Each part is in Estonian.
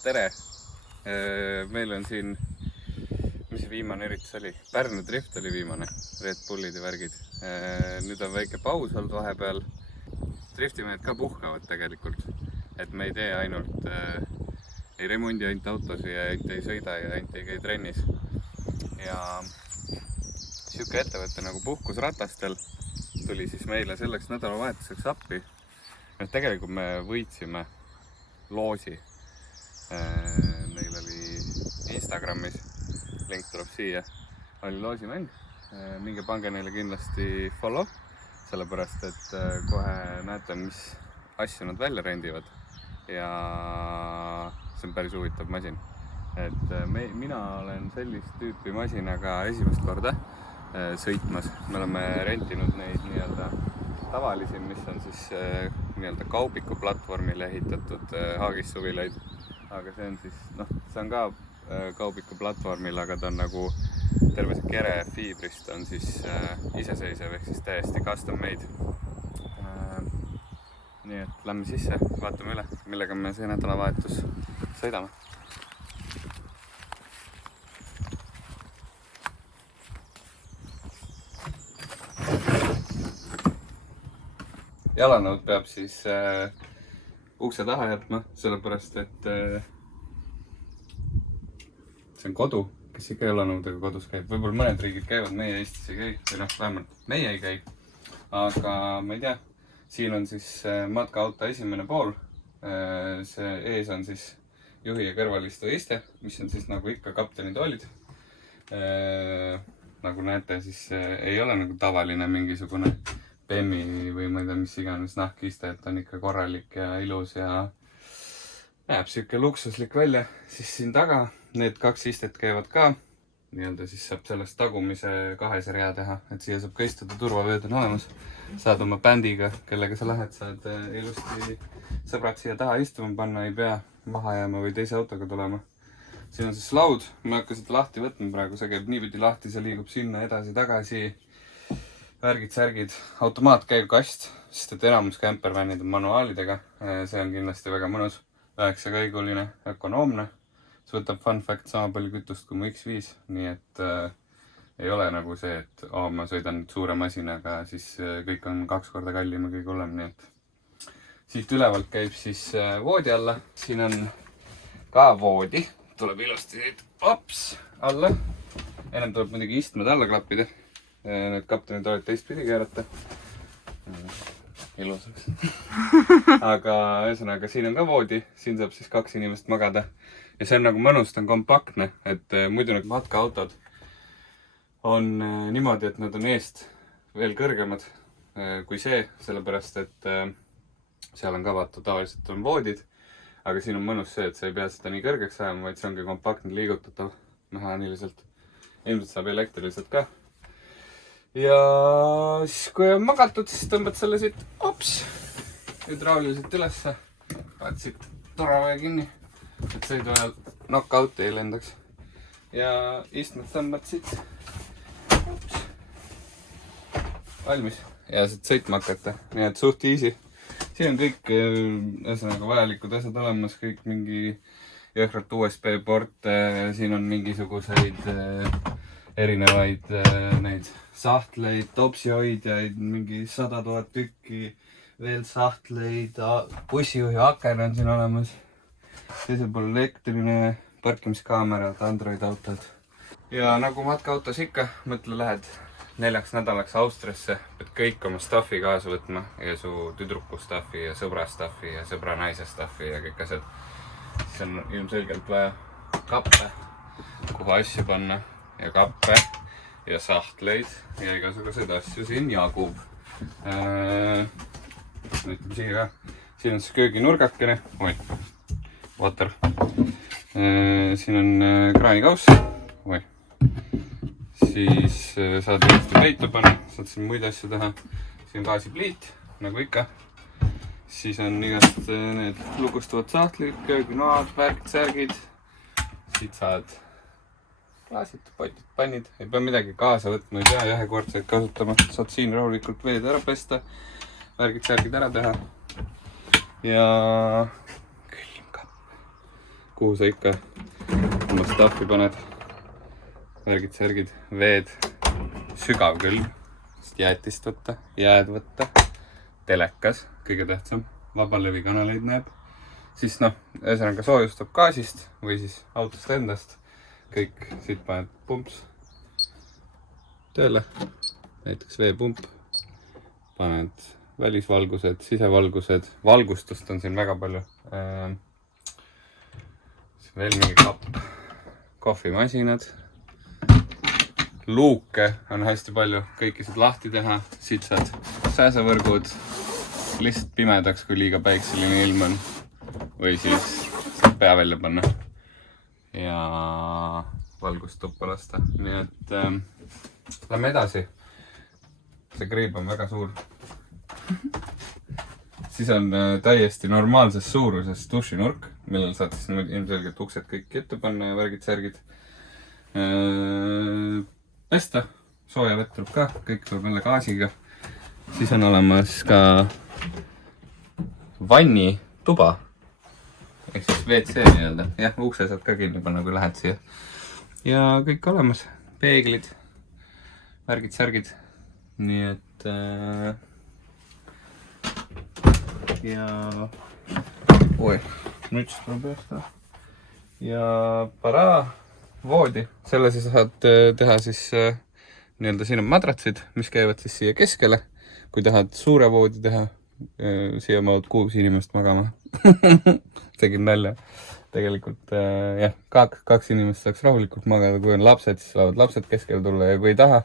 tere! Meil on siin, mis see viimane üritus oli? Pärnu Drift oli viimane, Red Bullid ja värgid. Nüüd on väike paus olnud vahepeal. Driftimehed ka puhkavad tegelikult, et me ei tee ainult, ei remondi ainult autosi ja ainult ei sõida ja ainult ei käi trennis. Ja siuke ettevõte nagu Puhkusratastel tuli siis meile selleks nädalavahetuseks appi. Tegelikult me võitsime loosi. Neil oli Instagramis, link tuleb siia, oli loosimäng. Minge pange neile kindlasti follow, sellepärast et kohe näete, mis asju nad välja rendivad. Ja see on päris huvitav masin. Et mina olen sellist tüüpi masinaga esimest korda sõitmas. Me oleme rentinud neid nii-öelda tavalisi, mis on siis nii-öelda kaubiku platvormile ehitatud haagissuvilaid. Aga see on siis, see on ka kaubiku platvormil, aga ta on nagu terve see kere fiibrist on siis iseseisev ehk siis täiesti custom made. Nii et lähme sisse, vaatame üle, millega me see nädalavahetus sõidame. Jalanõud peab siis ukse taha jätma, sellepärast et see on kodu, kes ikka jalanõudega kodus käib. Võib-olla mõned riigid käivad, meie Eestis ei käi, või vähemalt meie ei käi. Aga ma ei tea, siin on siis matkaauto esimene pool. See ees on siis juhi ja kõrvalistu iste, mis on siis nagu ikka kapteni toolid. Nagu näete, siis ei ole nagu tavaline mingisugune Bemmi või ma ei tea, mis iganes nahkiste, et on ikka korralik ja ilus ja näeb siuke luksuslik välja. Siis siin taga need kaks istet käivad ka. Nii-öelda siis saab sellest tagumise kahese rea teha, et siia saab ka istuda, turvavööd on olemas. Saad oma bändiga, kellega sa lähed, saad ilusti sõbrad siia taha istuma panna, ei pea maha jääma või teise autoga tulema. Siin on siis laud, ma hakka siit lahti võtma praegu, see käib niipidi lahti, see liigub sinna edasi-tagasi. Värgid, särgid, automaatkäivkast, sest et enamus campervanid on manuaalidega. See on kindlasti väga mõnus, 9-käiguline, ökonoomne. See võtab fun fact sama palju kütust kui mu X5, nii et ei ole nagu see, et ma sõidan suure masinaga, siis kõik on 2 korda kallim ja kõige hullem, nii et siit ülevalt käib siis voodi alla. Siin on ka voodi, tuleb ilusti siit alla. Ennem tuleb muidugi istmed alla klappida. Need kaptenid olid teistpidi keerata. Ilusaks. Aga ühesõnaga, siin on ka voodi. Siin saab siis 2 inimest magada. Ja see on nagu mõnus, ta on kompaktne. Et muidu need matkaautod on niimoodi, et nad on eest veel kõrgemad kui see. Sellepärast, et seal on ka vaata, tavaliselt on voodid. Aga siin on mõnus see, et sa ei pea seda nii kõrgeks ajama, vaid see ongi kompaktne liigutatav mehaaniliselt. Ilmselt saab elektriliselt ka. Ja siis kui on magatud, siis tõmbad selle siit hüdrauliliselt ülesse. Vaat siit turvavöö kinni, et sõidu ajal knock-out ei lendaks. Ja istmed tõmbad siit valmis ja siit sõitma hakata. Nii et suht easy. Siin on kõik vajalikud asjad olemas, kõik mingi jõhkralt USB-porte, siin on mingisuguseid erinevaid neid sahtleid, topsihoidjaid, mingi 100 000 tükki, veel sahtleid, bussijuhi aken on siin olemas. Teisel pool elektriline parkimiskaamerad, Android autod. Ja nagu matkaautos ikka, mõtle lähed 4 nädalaks Austriasse, pead kõik oma staffi kaasa võtma ja su tüdruku staffi ja sõbra staffi ja sõbra naise staffi ja kõik asjad. Siis on ilmselgelt vaja kappe, kuhu asju panna ja kappe ja sahtleid ja igasuguseid asju siin jagub. Ütleme siia ka. Siin on siis kööginurgakene. Water. Siin on kraanikauss. Siis saad ilusti peitu panna, saad siin muid asju teha. Siin on gaasipliit, nagu ikka. Siis on igast need lukustuvad sahtlid, kööginoad, värgid, särgid. Siit saad klaasid, potid, pannid. Ei pea midagi kaasa võtma, ei pea ühekordseid kasutama. Saad siin rahulikult veed ära pesta, värgid, särgid ära teha. Ja külmkapp. kuhu sa ikka oma staffi paned. Värgid, särgid, veed, sügav külm, jäätist võtta, jääd võtta, telekas, kõige tähtsam, vabalevikanaleid näeb. Siis ühesõnaga soojustab gaasist või siis autost endast. Kõik siit paned pumps tööle, näiteks veepump. Paned välisvalgused, sisevalgused, valgustust on siin väga palju. Veel mingi kapp, kohvimasinad, luuke on hästi palju, kõiki saad lahti teha, siit saad sääsevõrgud, lihtsalt pimedaks, kui liiga päikseline ilm on, või siis saad pea välja panna ja valgust tuppa lasta. Nii et lähme edasi. See kriib on väga suur. Siis on täiesti normaalses suuruses dušinurk, millel saad siis ilmselgelt uksed kõik ette panna ja värgid, särgid. Pesta, sooja vett tuleb ka, kõik tuleb jälle gaasiga. Siis on olemas ka vanni tuba, ehk siis WC nii-öelda. Jah, ukse saad ka kinni panna, kui lähed siia. Ja kõik olemas, peeglid, värgid, särgid. Nii et ja müts tuleb jästa. Ja paraa voodi. Selle sa saad teha siis nii-öelda siin on madratsid, mis käivad siis siia keskele. Kui tahad suure voodi teha, siia mahud 6 inimest magama. Tegin nalja. Tegelikult jah, 2 inimest saaks rahulikult magada. Kui on lapsed, siis saavad lapsed keskele tulla. Ja kui ei taha,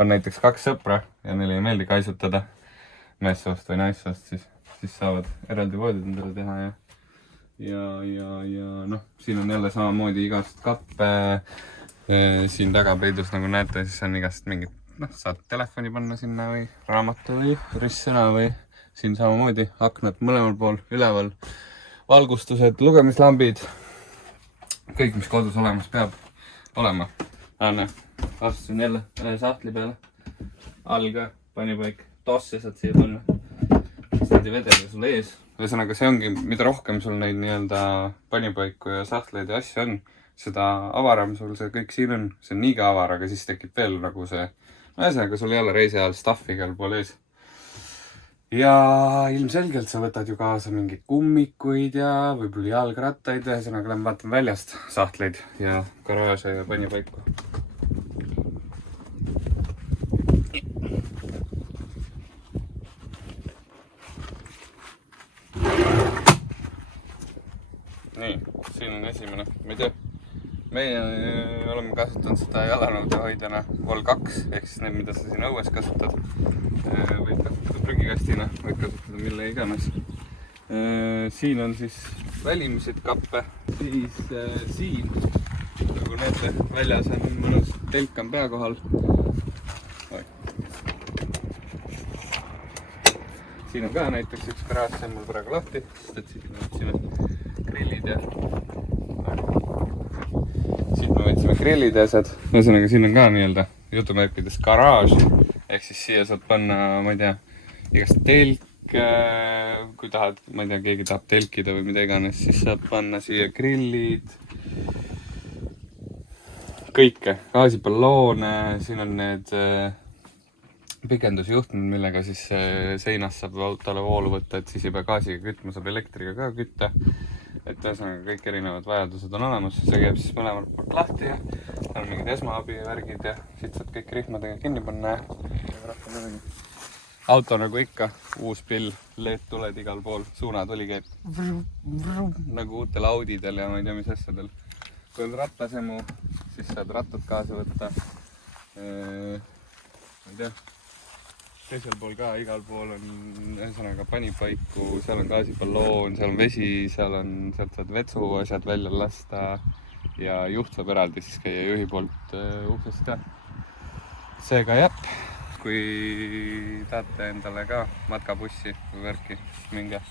on näiteks 2 sõpra ja neile ei meeldi kaisutada meessoost või naissoost, siis saavad eraldi voodid endale teha. Ja siin on jälle samamoodi igast kappe. Siin taga peidus, nagu näete, siis on igast mingid, saad telefoni panna sinna või raamatu või ristsõna või siin samamoodi aknad mõlemal pool, üleval, valgustused, lugemislambid, kõik, mis kodus olemas peab olema. Anne, astusin jälle sahtli peale, all ka panipaik, tosse saad siia panna, siis nad ei vedele sul ees. Ühesõnaga, see ongi, mida rohkem sul neid nii-öelda panipaiku ja sahtleid ja asju on, seda avaram sul see kõik siin on. See on niiga avar, aga siis tekib veel nagu see, ühesõnaga, sul ei ole reisi ajal staffi igal pool ees. Ja ilmselgelt sa võtad ju kaasa mingeid kummikuid ja võib-olla jalgrattaid. Ühesõnaga, lähen vaatan väljast sahtleid ja garaaže ja panipaiku. Nii, siin on esimene, ma ei tea, meie oleme kasutanud seda jalanõude hoidjana Vol 2, ehk siis need, mida sa siin õues kasutad. Võid kasutada prügikastina, võid kasutada mille iganes. Siin on siis välimised kappe, siis siin, nagu näete, väljas on mõnus telk on pea kohal. Siin on ka näiteks üks garaaž, see on mul praegu lahti, sest et siit me võtsime grillid ja siit me võtsime grillid ja asjad. Ühesõnaga, siin on ka nii-öelda jutumärkides garaaž, ehk siis siia saad panna, ma ei tea, igast telk, kui tahad, ma ei tea, keegi tahab telkida või mida iganes, siis saab panna siia grillid, kõike, gaasiballoone, siin on need pikendusjuhtmed, millega siis seinast saab autole voolu võtta, et siis ei pea gaasiga kütma, saab elektriga ka kütta. Et ühesõnaga kõik erinevad vajadused on olemas, see käib siis mõlemalt poolt lahti ja on mingid esmaabi ja värgid ja siit saad kõik rihmadega kinni panna. Auto nagu ikka, uus pill, LED-tuled igal pool, suunatuli käib nagu uutel Audidel ja ma ei tea, mis asjadel. Kui on rattasemu, siis saad rattad kaasa võtta. Ma ei tea. Teisel pool ka, igal pool on ühesõnaga panipaiku, seal on gaasiballoon, seal on vesi, sealt saad vetsu asjad välja lasta ja juht saab eraldi siis käia juhi poolt uksest ja seega jah, kui tahate endale ka matkabussi või värki, siis minge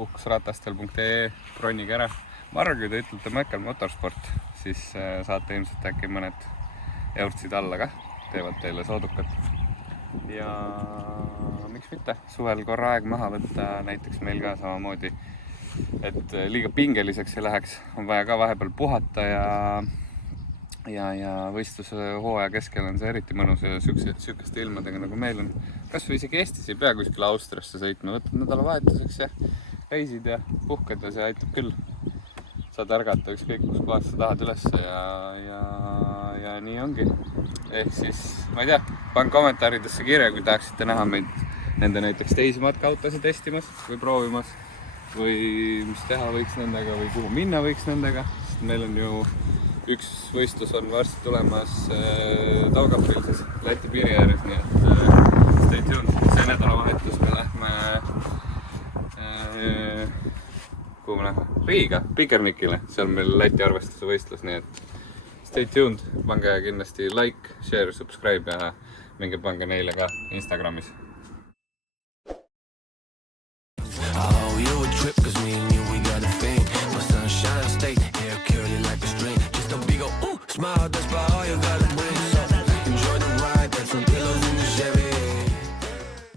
puhkusratastel.ee, bronige ära. Ma arvan, kui te ütlete Mäkel Motorsport, siis saate ilmselt äkki mõned eurtsid alla ka, teevad teile soodukat. Ja miks mitte suvel korra aeg maha võtta, näiteks meil ka samamoodi et liiga pingeliseks ei läheks, on vaja ka vahepeal puhata ja võistlushooaja keskel on see eriti mõnus ja sükeste ilmadega nagu meil on. Kas või isegi Eestis ei pea kuskil Austriasse sõitma, võtad nädalavahetuseks ja reisid ja puhkad ja see aitab küll. Saad ärgata ükskõik kus kohas sa tahad ülesse ja nii ongi. Ehk siis, ma ei tea, pange kommentaaridesse kirja, kui tahaksite näha meid nende näiteks teisi matkaautosid testimas või proovimas või mis teha võiks nendega või kuhu minna võiks nendega. Sest meil on ju üks võistlus on varsti tulemas Daugavpilsis Läti piiri ääres, nii et stay tuned. See nädalavahetus me lähme kuhu me lähme? Riiga, Pikernikile, see on meil Läti arvestuse võistlus, nii et stay tuned, pange kindlasti like, share, subscribe ja minge pange neile ka Instagramis.